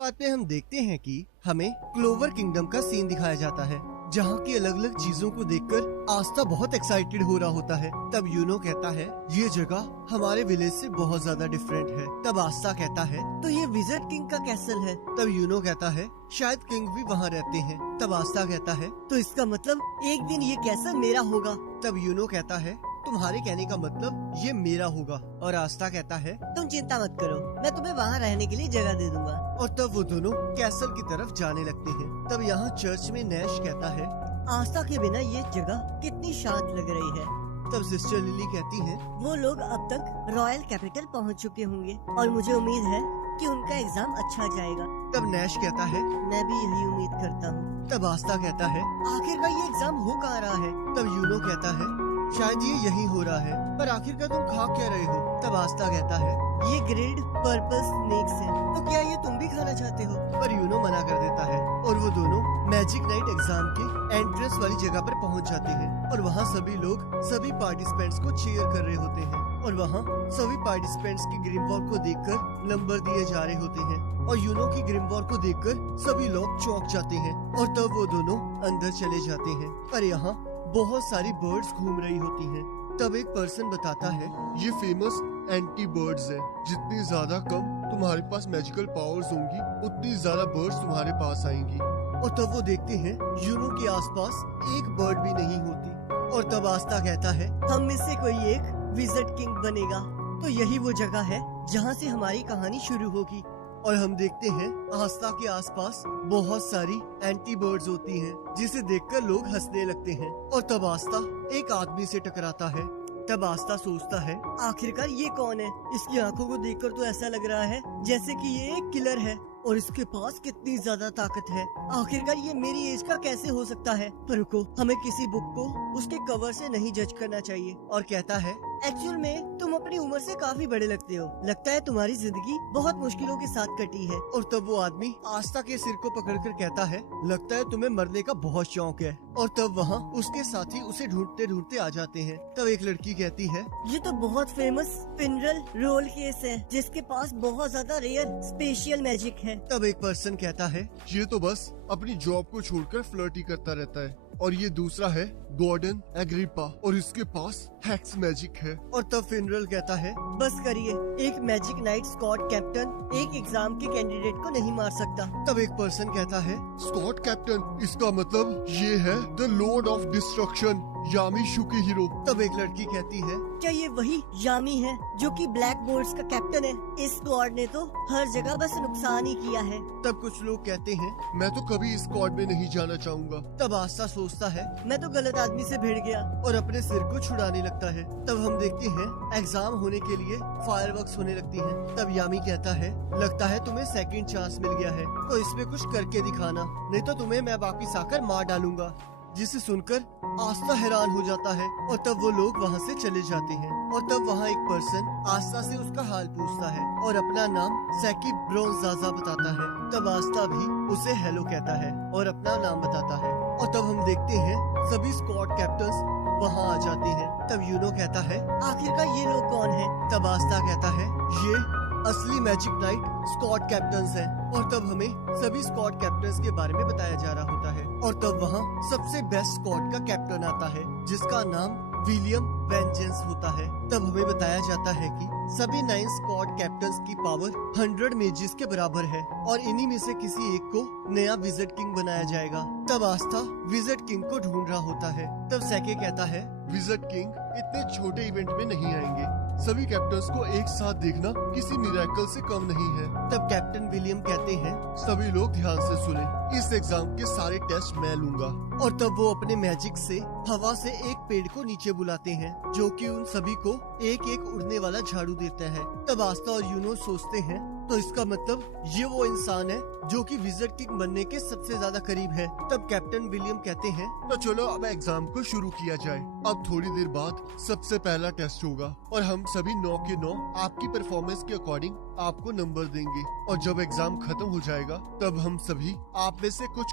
बाद में हम देखते हैं कि हमें क्लोवर किंगडम का सीन दिखाया जाता है, जहाँ की अलग अलग चीजों को देखकर आस्था बहुत एक्साइटेड हो रहा होता है। तब यूनो कहता है ये जगह हमारे विलेज से बहुत ज्यादा डिफरेंट है। तब आस्था कहता है तो ये विजर्ड किंग का कैसल है। तब यूनो कहता है शायद किंग भी वहाँ रहते हैं। तब आस्था कहता है तो इसका मतलब एक दिन ये कैसल मेरा होगा। तब यूनो कहता है तुम्हारे कहने का मतलब ये मेरा होगा। और आस्था कहता है तुम चिंता मत करो, मैं तुम्हें वहाँ रहने के लिए जगह दे दूंगा। और तब वो दोनों कैसल की तरफ जाने लगते हैं। तब यहाँ चर्च में नैश कहता है आस्था के बिना ये जगह कितनी शांत लग रही है। तब सिस्टर लिली कहती है वो लोग अब तक रॉयल कैपिटल पहुँच चुके होंगे और मुझे उम्मीद है कि उनका एग्जाम अच्छा जाएगा। तब नैश कहता है मैं भी यही उम्मीद करता हूँ। तब आस्था कहता है आखिरकार ये एग्जाम हो कहाँ रहा है। तब यूनो कहता है शायद ये यही हो रहा है, पर आखिरकार तुम खा क्या रहे हो। तब आस्था कहता है ये ग्रिल्ड पर्पल स्नेक्स है, तो क्या ये तुम भी खाना चाहते हो। पर यूनो मना कर देता है और वो दोनों मैजिक नाइट एग्जाम के एंट्रेंस वाली जगह पर पहुंच जाते हैं। और वहाँ सभी लोग सभी पार्टिसिपेंट्स को चीयर कर रहे होते हैं। और वहाँ सभी पार्टिसिपेंट्स की ग्रीन वॉल को देखकर नंबर दिए जा रहे होते हैं। और यूनो की ग्रीन वॉल को देखकर सभी लोग चौंक जाते हैं। और तब वो दोनों अंदर चले जाते हैं। पर यहाँ बहुत सारी बर्ड्स घूम रही होती हैं। तब एक पर्सन बताता है ये फेमस एंटी बर्ड्स है। जितनी ज्यादा कम तुम्हारे पास मैजिकल पावर्स होंगी उतनी ज्यादा बर्ड्स तुम्हारे पास आएंगी। और तब वो देखते हैं यूनो के आसपास एक बर्ड भी नहीं होती। और तब आस्था कहता है हम में से कोई एक विजर्ड किंग बनेगा, तो यही वो जगह है जहाँ से हमारी कहानी शुरू होगी। और हम देखते हैं आस्था के आसपास बहुत सारी एंटी बर्ड्स होती हैं, जिसे देखकर लोग हंसने लगते हैं। और तब आस्था एक आदमी से टकराता है। तब आस्था सोचता है आखिरकार ये कौन है। इसकी आंखों को देखकर तो ऐसा लग रहा है जैसे कि ये एक किलर है और इसके पास कितनी ज्यादा ताकत है। आखिरकार ये मेरी एज का कैसे हो सकता है। पर रुको, हमें किसी बुक को उसके कवर से नहीं जज करना चाहिए। और कहता है एक्चुअल में तुम अपनी उम्र से काफी बड़े लगते हो। लगता है तुम्हारी जिंदगी बहुत मुश्किलों के साथ कटी है। और तब वो आदमी आस्था के सिर को पकड़कर कहता है लगता है तुम्हें मरने का बहुत शौक है। और तब वहाँ उसके साथी उसे ढूंढते ढूंढते आ जाते हैं। तब एक लड़की कहती है ये तो बहुत फेमस स्पिनरल रोल केस है, जिसके पास बहुत ज्यादा रेयर स्पेशल मैजिक है। तब एक पर्सन कहता है ये तो बस अपनी जॉब को छोड़कर फ्लर्टी करता रहता है। और ये दूसरा है गॉर्डन एग्रिपा और इसके पास हैक्स मैजिक है। और तब फिनरल कहता है बस करिए, एक मैजिक नाइट स्कॉट कैप्टन एक एग्जाम के कैंडिडेट को नहीं मार सकता। तब एक पर्सन कहता है स्कॉट कैप्टन, इसका मतलब ये है द लॉर्ड ऑफ डिस्ट्रक्शन यामीशु के हीरो। तब एक लड़की कहती है क्या ये वही यामी है जो कि ब्लैक बोर्ड्स का कैप्टन है। इस स्क्वाड ने तो हर जगह बस नुकसान ही किया है। तब कुछ लोग कहते हैं मैं तो कभी इस स्क्वाड में नहीं जाना चाहूँगा। तब आस्था सोचता है मैं तो गलत आदमी से भिड़ गया और अपने सिर को छुड़ाने लगता है। तब हम देखते हैं एग्जाम होने के लिए फायरवर्क्स होने लगती हैं। तब यामी कहता है लगता है तुम्हें सेकंड चांस मिल गया है, तो इसमें कुछ करके दिखाना, नहीं तो तुम्हें मैं वापिस आकर मार डालूंगा। जिसे सुनकर आस्था हैरान हो जाता है। और तब वो लोग वहाँ से चले जाते हैं। और तब वहाँ एक पर्सन आस्था से उसका हाल पूछता है और अपना नाम सैकी ब्रोंजाजा बताता है। तब आस्था भी उसे हेलो कहता है और अपना नाम बताता है। और तब हम देखते हैं सभी स्क्वाड कैप्टन्स वहाँ आ जाते हैं। तब यूनो कहता है आखिरकार ये लोग कौन है। तब आस्था कहता है ये असली मैजिक नाइट स्क्वाड कैप्टन्स हैं। और तब हमें सभी स्क्वाड कैप्टन्स के बारे में बताया जा रहा होता है। और तब वहाँ सबसे बेस्ट स्क्वाड का कैप्टन आता है, जिसका नाम विलियम वेंजेंस होता है। तब हमें बताया जाता है कि सभी 9 स्क्वाड कैप्टन्स की पावर 100 मेजिस के बराबर है और इन्हीं में से किसी एक को नया विजर्ड किंग बनाया जाएगा। तब आस्था विजर्ड किंग को ढूंढ रहा होता है। तब सैके कहता है विजर्ड किंग इतने छोटे इवेंट में नहीं आएंगे। सभी कैप्टन्स को एक साथ देखना किसी मिरेकल से कम नहीं है। तब कैप्टन विलियम कहते हैं सभी लोग ध्यान से सुने, इस एग्जाम के सारे टेस्ट मैं लूंगा। और तब वो अपने मैजिक से हवा से एक पेड़ को नीचे बुलाते हैं, जो कि उन सभी को एक एक उड़ने वाला झाड़ू देता है। तब आस्था और यूनो सोचते हैं तो इसका मतलब ये वो इंसान है जो कि विजर्ड किंग बनने के सबसे ज्यादा करीब है। तब कैप्टन विलियम कहते हैं तो चलो अब एग्जाम को शुरू किया जाए। अब थोड़ी देर बाद सबसे पहला टेस्ट होगा और हम सभी 9 के 9 आपकी परफॉर्मेंस के अकॉर्डिंग आपको नंबर देंगे। और जब एग्जाम खत्म हो जाएगा तब हम सभी आप में से कुछ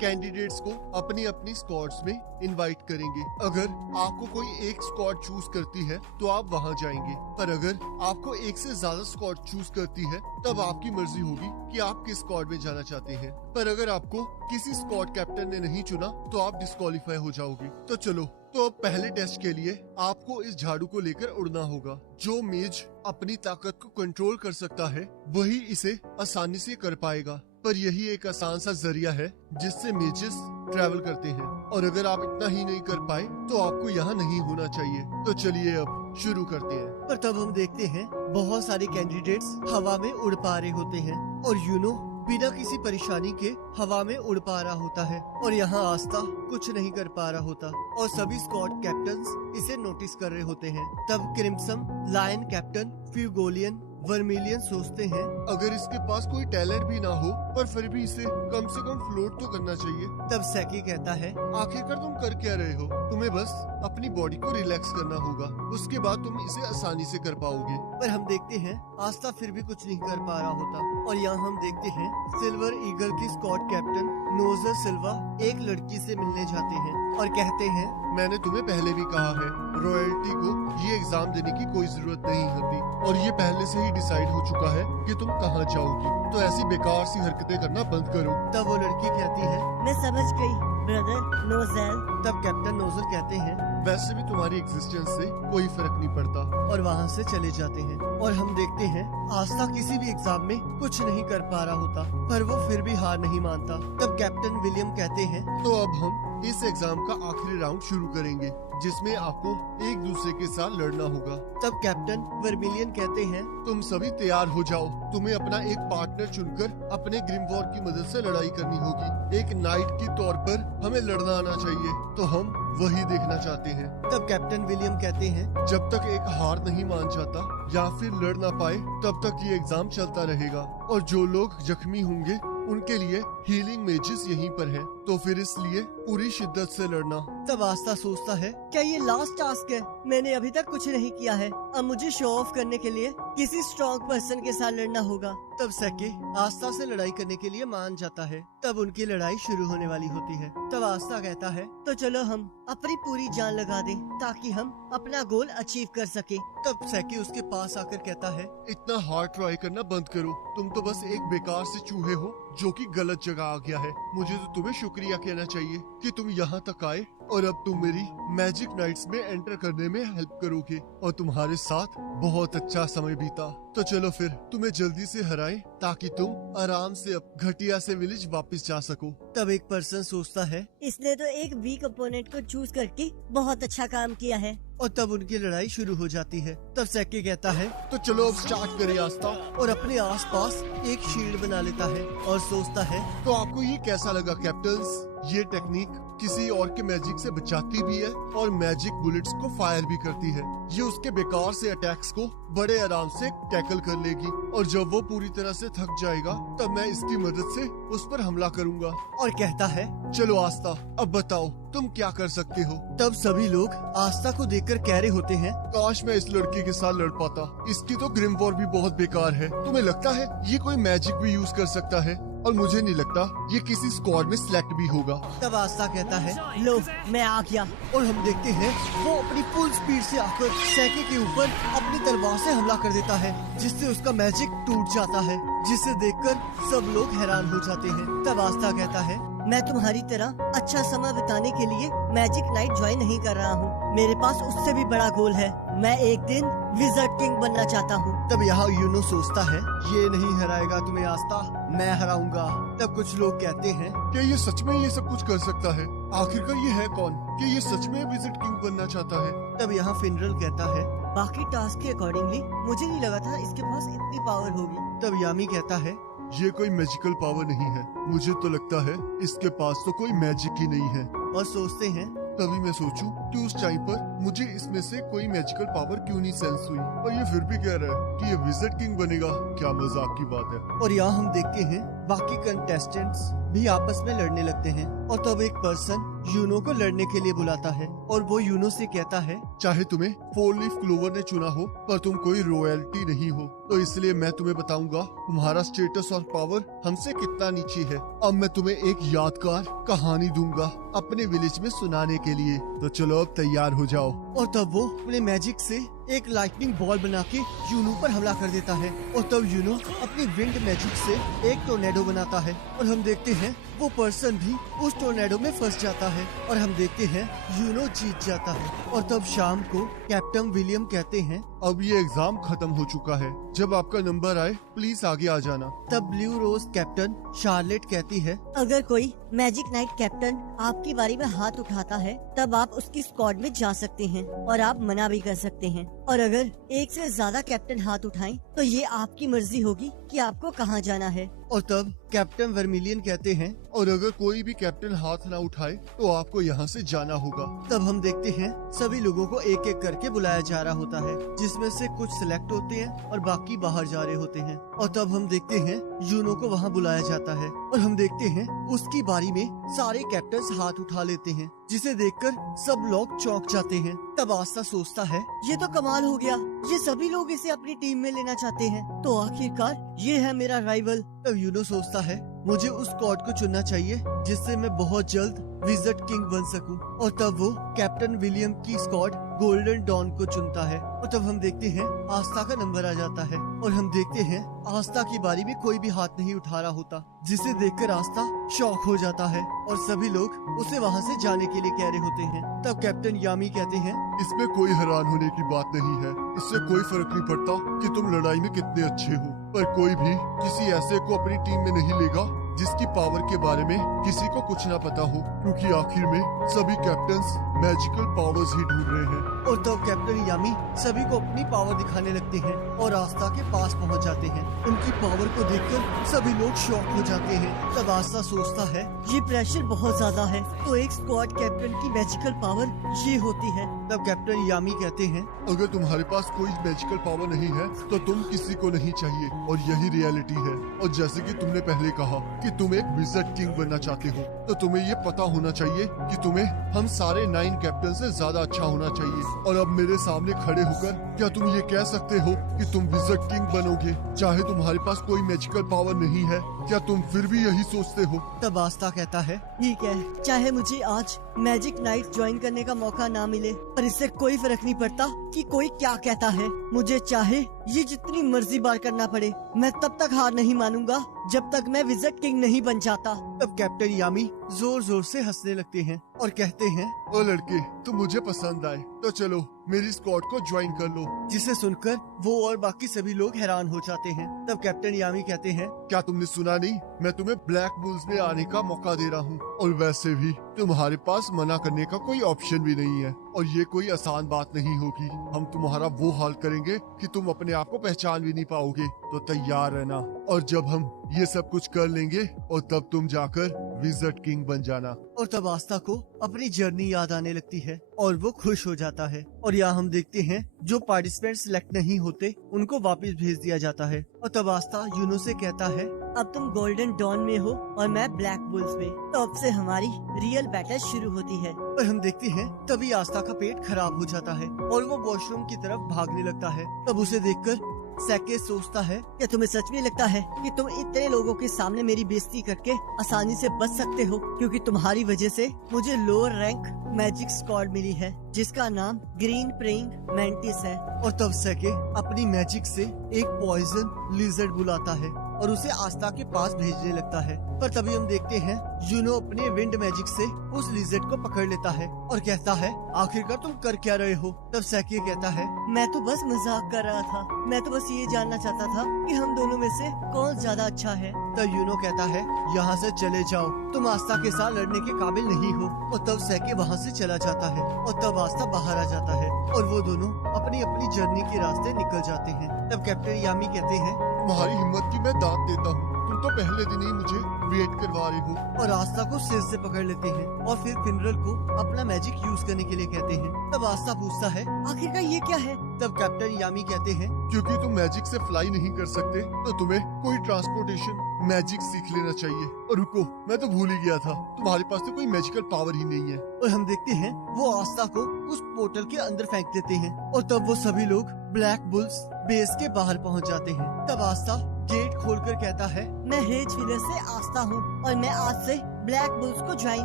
कैंडिडेट्स को अपनी अपनी स्क्वाड्स में इनवाइट करेंगे। अगर आपको कोई एक स्क्वाड चूज करती है तो आप वहाँ जाएंगे, पर अगर आपको एक से ज्यादा स्क्वाड चूज करती है तब आपकी मर्जी होगी कि आप किस स्क्वाड में जाना चाहते हैं। पर अगर आपको किसी स्क्वाड कैप्टन ने नहीं चुना तो आप डिस्क्वालीफाई हो जाओगे। तो चलो, तो अब पहले टेस्ट के लिए आपको इस झाड़ू को लेकर उड़ना होगा। जो मेज अपनी ताकत को कंट्रोल कर सकता है वही इसे आसानी से कर पाएगा। पर यही एक आसान सा जरिया है जिससे मेजेस ट्रैवल करते हैं, और अगर आप इतना ही नहीं कर पाए तो आपको यहाँ नहीं होना चाहिए। तो चलिए अब शुरू करते हैं। पर तब हम देखते हैं बहुत सारे कैंडिडेट्स हवा में उड़ पा रहे होते हैं और यूनो बिना किसी परेशानी के हवा में उड़ पा रहा होता है, और यहाँ आस्था कुछ नहीं कर पा रहा होता और सभी स्क्वाड कैप्टन्स इसे नोटिस कर रहे होते हैं। तब क्रिम्सन, लायन कैप्टन, फ्यूगोलियन, वर्मिलियन सोचते हैं अगर इसके पास कोई टैलेंट भी ना हो पर फिर भी इसे कम से कम फ्लोट तो करना चाहिए। तब सैकी कहता है आखिरकार तुम कर क्या रहे हो? तुम्हें बस अपनी बॉडी को रिलैक्स करना होगा, उसके बाद तुम इसे आसानी से कर पाओगे। पर हम देखते हैं आस्था फिर भी कुछ नहीं कर पा रहा होता, और यहाँ हम देखते हैं सिल्वर ईगल की स्क्वाड कैप्टन नोजर सिल्वा एक लड़की से मिलने जाते हैं और कहते हैं मैंने तुम्हें पहले भी कहा है, रॉयल्टी को ये एग्जाम देने की कोई जरूरत नहीं होती, और ये पहले से ही डिसाइड हो चुका है कि तुम कहाँ जाओगी। तो ऐसी बेकार सी हरकतें करना बंद करो। तब वो लड़की कहती है मैं समझ गई ब्रदर नोजेल। तब कैप्टन नोजल कहते हैं वैसे भी तुम्हारी एग्जिस्टेंस से कोई फर्क नहीं पड़ता, और वहाँ से चले जाते हैं। और हम देखते हैं आस्था किसी भी एग्जाम में कुछ नहीं कर पा रहा होता, पर वो फिर भी हार नहीं मानता। तब कैप्टन विलियम कहते हैं तो अब हम इस एग्जाम का आखिरी राउंड शुरू करेंगे जिसमें आपको एक दूसरे के साथ लड़ना होगा। तब कैप्टन वर्मिलियन कहते हैं तुम सभी तैयार हो जाओ, तुम्हें अपना एक पार्टनर चुनकर अपने ग्रिमवॉर की मदद से लड़ाई करनी होगी। एक नाइट की तौर पर हमें लड़ना आना चाहिए, तो हम वही देखना चाहते हैं। तब कैप्टन विलियम कहते हैं जब तक एक हार नहीं मान जाता या फिर लड़ ना पाए तब तक ये एग्जाम चलता रहेगा, और जो लोग जख्मी होंगे उनके लिए हीलिंग मेजेस यहीं पर हैं, तो फिर इसलिए पूरी शिद्दत से लड़ना। तब आस्था सोचता है क्या ये लास्ट टास्क है? मैंने अभी तक कुछ नहीं किया है, अब मुझे शो ऑफ करने के लिए किसी स्ट्रॉन्ग पर्सन के साथ लड़ना होगा। तब सैके आस्था से लड़ाई करने के लिए मान जाता है। तब उनकी लड़ाई शुरू होने वाली होती है। तब आस्था कहता है तो चलो हम अपनी पूरी जान लगा दें ताकि हम अपना गोल अचीव कर सके। तब सैके उसके पास आकर कहता है इतना हार्ड ट्राई करना बंद करो, तुम तो बस एक बेकार से चूहे हो जो कि गलत जगह आ गया है। मुझे तो तुम्हें शुक्रिया कहना चाहिए कि तुम यहाँ तक आए, और अब तुम मेरी मैजिक नाइट्स में एंटर करने में हेल्प करोगे, और तुम्हारे साथ बहुत अच्छा समय बीता। तो चलो फिर तुम्हें जल्दी से हराएं ताकि तुम आराम से अब घटिया से विलेज वापस जा सको। तब एक पर्सन सोचता है इसने तो एक वीक अपोनेंट को चूज करके बहुत अच्छा काम किया है। और तब उनकी लड़ाई शुरू हो जाती है। तब सैके कहता है तो चलो अब स्टार्ट करें आस्था। और अपने आसपास एक शील्ड बना लेता है और सोचता है तो आपको ये कैसा लगा कैप्टन्स? ये टेक्निक किसी और के मैजिक से बचाती भी है और मैजिक बुलेट्स को फायर भी करती है। ये उसके बेकार से अटैक्स को बड़े आराम से टैकल कर लेगी, और जब वो पूरी तरह से थक जाएगा तब मैं इसकी मदद से उस पर हमला करूंगा। और कहता है चलो आस्था, अब बताओ तुम क्या कर सकते हो? तब सभी लोग आस्था को देखकर कह रहे होते हैं काश मैं इस लड़की के साथ लड़ पाता, इसकी तो ग्रिमवॉर भी बहुत बेकार है। तुम्हें लगता है ये कोई मैजिक भी यूज कर सकता है? और मुझे नहीं लगता ये किसी स्क्वाड में सिलेक्ट भी होगा। तब आस्था कहता है लो मैं आ गया। और हम देखते हैं वो अपनी फुल स्पीड से आकर सैके के ऊपर अपनी तलवार से हमला कर देता है, जिससे उसका मैजिक टूट जाता है, जिसे देखकर सब लोग हैरान हो जाते हैं। तब आस्था कहता है मैं तुम्हारी तरह अच्छा समय बिताने के लिए मैजिक नाइट ज्वाइन नहीं कर रहा हूँ। मेरे पास उससे भी बड़ा गोल है। मैं एक दिन विज़र्ड किंग बनना चाहता हूँ। तब यहाँ यूनो सोचता है ये नहीं हराएगा तुम्हें आस्था, मैं हराऊंगा। तब कुछ लोग कहते हैं क्या ये सच में ये सब कुछ कर सकता है? आखिरकार ये है कौन कि ये सच में विज़र्ड किंग बनना चाहता है? तब यहाँ फिनरल कहता है बाकी टास्क के अकॉर्डिंगली मुझे नहीं लगा था इसके पास इतनी पावर होगी। तब यामी कहता है ये कोई मैजिकल पावर नहीं है, मुझे तो लगता है इसके पास तो कोई मैजिक ही नहीं है। और सोचते हैं तभी मैं सोचूं कि उस टाइम पर मुझे इसमें से कोई मैजिकल पावर क्यों नहीं सेंस हुई, और ये फिर भी कह रहा है कि ये विज़र्ड किंग बनेगा। क्या मजाक की बात है। और यहाँ हम देखते हैं बाकी कंटेस्टेंट्स भी आपस में लड़ने लगते हैं, और तब एक पर्सन यूनो को लड़ने के लिए बुलाता है, और वो यूनो से कहता है चाहे तुम्हें 4 लीफ क्लोवर ने चुना हो पर तुम कोई रॉयल्टी नहीं हो, तो इसलिए मैं तुम्हें बताऊंगा तुम्हारा स्टेटस और पावर हमसे कितना नीचे है। अब मैं तुम्हें एक यादगार कहानी दूंगा अपने विलेज में सुनाने के लिए, तो चलो अब तैयार हो जाओ। और तब वो अपने मैजिक से एक लाइटनिंग बॉल बना के यूनो पर हमला कर देता है और तब यूनो अपनी विंड मैजिक से एक टोर्नेडो बनाता है और हम देखते हैं वो पर्सन भी उस टोर्नेडो में फंस जाता है और हम देखते हैं यूनो जीत जाता है। और तब शाम को कैप्टन विलियम कहते हैं, अब ये एग्जाम खत्म हो चुका है, जब आपका नंबर आए प्लीज आगे आ जाना। तब ब्लू रोज कैप्टन शार्लेट कहती है, अगर कोई मैजिक नाइट कैप्टन आपकी बारी में हाथ उठाता है तब आप उसकी स्क्वाड में जा सकते हैं और आप मना भी कर सकते हैं। और अगर एक से ज्यादा कैप्टन हाथ उठाएं तो ये आपकी मर्जी होगी कि आपको कहां जाना है। और तब कैप्टन वर्मिलियन कहते हैं, और अगर कोई भी कैप्टन हाथ ना उठाए तो आपको यहाँ से जाना होगा। तब हम देखते हैं सभी लोगों को एक एक करके बुलाया जा रहा होता है, जिसमें से कुछ सिलेक्ट होते हैं और बाकी बाहर जा रहे होते हैं। और तब हम देखते हैं यूनो को वहाँ बुलाया जाता है और हम देखते हैं उसकी बारी में सारे कैप्टन्स हाथ उठा लेते हैं, जिसे देखकर सब लोग चौंक जाते हैं। तब आस्था सोचता है, ये तो कमाल हो गया, ये सभी लोग इसे अपनी टीम में लेना चाहते हैं, तो आखिरकार ये है मेरा राइवल। तब यूनो सोचता है, मुझे उस स्क्वाड को चुनना चाहिए जिससे मैं बहुत जल्द विज़र्ड किंग बन सकूं। और तब वो कैप्टन विलियम की स्क्वाड गोल्डन डॉन को चुनता है। और तब हम देखते हैं आस्था का नंबर आ जाता है और हम देखते हैं आस्था की बारी में कोई भी हाथ नहीं उठा रहा होता, जिसे देखकर आस्था शॉक हो जाता है और सभी लोग उसे वहाँ से जाने के लिए कह रहे होते हैं। तब कैप्टन यामी कहते हैं, इसमें कोई हैरान होने की बात नहीं है, इससे कोई फर्क नहीं पड़ता कि तुम लड़ाई में कितने अच्छे हो, पर कोई भी किसी ऐसे को अपनी टीम में नहीं लेगा जिसकी पावर के बारे में किसी को कुछ ना पता हो, क्योंकि आखिर में सभी कैप्टन्स मैजिकल पावर्स ही ढूंढ रहे हैं। और तब कैप्टन यामी सभी को अपनी पावर दिखाने लगते हैं और आस्था के पास पहुंच जाते हैं। उनकी पावर को देखकर सभी लोग शॉक हो जाते हैं। तब आस्था सोचता है, ये प्रेशर बहुत ज्यादा है, तो एक स्क्वाड कैप्टन की मैजिकल पावर ये होती है। तब कैप्टन यामी कहते हैं, अगर तुम्हारे पास कोई मैजिकल पावर नहीं है तो तुम किसी को नहीं चाहिए, और यही रियलिटी है। और जैसे कि तुमने पहले कहा कि तुम एक विज़र्ड किंग बनना चाहते हो, तो तुम्हें ये पता होना चाहिए कि तुम्हें हम सारे 9 कैप्टन से ज्यादा अच्छा होना चाहिए। और अब मेरे सामने खड़े होकर क्या तुम ये कह सकते हो कि तुम विज़र्ड किंग बनोगे, चाहे तुम्हारे पास कोई मैजिकल पावर नहीं है? क्या तुम फिर भी यही सोचते हो? तब आस्था कहता है, ठीक है, चाहे मुझे आज मैजिक नाइट ज्वाइन करने का मौका ना मिले, पर इससे कोई फर्क नहीं पड़ता कि कोई क्या कहता है। मुझे चाहे ये जितनी मर्जी बार करना पड़े, मैं तब तक हार नहीं मानूंगा जब तक मैं विज़र्ड किंग नहीं बन जाता। तब कैप्टन यामी जोर जोर से हंसने लगते हैं और कहते हैं, ओ लड़के, तुम मुझे पसंद आए तो चलो मेरी स्क्वाड को ज्वाइन कर लो। जिसे सुनकर वो और बाकी सभी लोग हैरान हो जाते हैं। तब कैप्टन यामी कहते हैं, क्या तुमने सुना नहीं? मैं तुम्हें ब्लैक बुल्स में आने का मौका दे रहा हूँ, और वैसे भी तुम्हारे पास मना करने का कोई ऑप्शन भी नहीं है, और ये कोई आसान बात नहीं होगी। हम तुम्हारा वो हाल करेंगे कि तुम अपने आप को पहचान भी नहीं पाओगे, तो तैयार रहना। और जब हम ये सब कुछ कर लेंगे और तब तुम जाकर विज़र्ड किंग बन जाना। और तब आस्था को अपनी जर्नी याद आने लगती है और वो खुश हो जाता है। और यहाँ हम देखते हैं जो पार्टिसिपेंट सिलेक्ट नहीं होते उनको वापस भेज दिया जाता है। और तब आस्था यूनो से कहता है, अब तुम गोल्डन डॉन में हो और मैं ब्लैक बुल्स में, तो अब से हमारी रियल बैटल शुरू होती है। और हम देखते हैं तभी आस्था का पेट खराब हो जाता है और वो वॉशरूम की तरफ भागने लगता है। तब उसे देखकर सैके सोचता है, क्या तुम्हें सच में लगता है कि तुम इतने लोगों के सामने मेरी बेइज्जती करके आसानी से बच सकते हो? क्योंकि तुम्हारी वजह से मुझे लोअर रैंक मैजिक स्क्वाड मिली है, जिसका नाम ग्रीन प्रेइंग मैंटिस है। और तब सैके अपनी मैजिक से एक पॉइजन लिजर्ड बुलाता है और उसे आस्था के पास भेजने लगता है। पर तभी हम देखते हैं यूनो अपने विंड मैजिक से उस लिजर्ड को पकड़ लेता है और कहता है, आखिरकार तुम कर क्या रहे हो? तब सैके कहता है, मैं तो बस मजाक कर रहा था, मैं तो बस ये जानना चाहता था कि हम दोनों में से कौन ज्यादा अच्छा है। तब यूनो कहता है, यहाँ से चले जाओ, तुम आस्था के साथ लड़ने के काबिल नहीं हो। और तब सैके वहाँ से चला जाता है और तब आस्था बाहर आ जाता है और वो दोनों अपनी अपनी जर्नी के रास्ते निकल जाते हैं। तब कैप्टन यामी कहते हैं, तुम्हारी हिम्मत की मैं दाद देता हूँ, तुम तो पहले दिन ही मुझे वेट करवा रहे हो। और आस्था को सिर से पकड़ लेते हैं और फिर फिनरल को अपना मैजिक यूज करने के लिए कहते हैं। तब आस्था पूछता है, आखिरकार ये क्या है? तब कैप्टन यामी कहते हैं, क्योंकि तुम मैजिक से फ्लाई नहीं कर सकते तो तुम्हें कोई ट्रांसपोर्टेशन मैजिक सीख लेना चाहिए। और रुको, मैं तो भूल ही गया था, तुम्हारे पास तो कोई मैजिकल पावर ही नहीं है। और हम देखते हैं वो आस्था को उस पोर्टल के अंदर फेंक देते हैं और तब वो सभी लोग ब्लैक बुल्स बेस के बाहर पहुंच जाते हैं। तब आस्था गेट खोलकर कहता है, मैं हेज व्हीलर से आस्था हूँ और मैं आज से ब्लैक बुल्स को ज्वाइन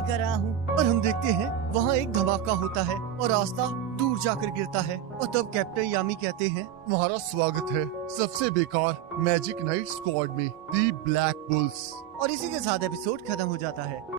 कर रहा हूँ। और हम देखते हैं वहाँ एक धमाका होता है और आस्था दूर जाकर गिरता है। और तब कैप्टन यामी कहते हैं, तुम्हारा स्वागत है सबसे बेकार मैजिक नाइट स्क्वाड में, दी ब्लैक बुल्स। और इसी के साथ एपिसोड खत्म हो जाता है।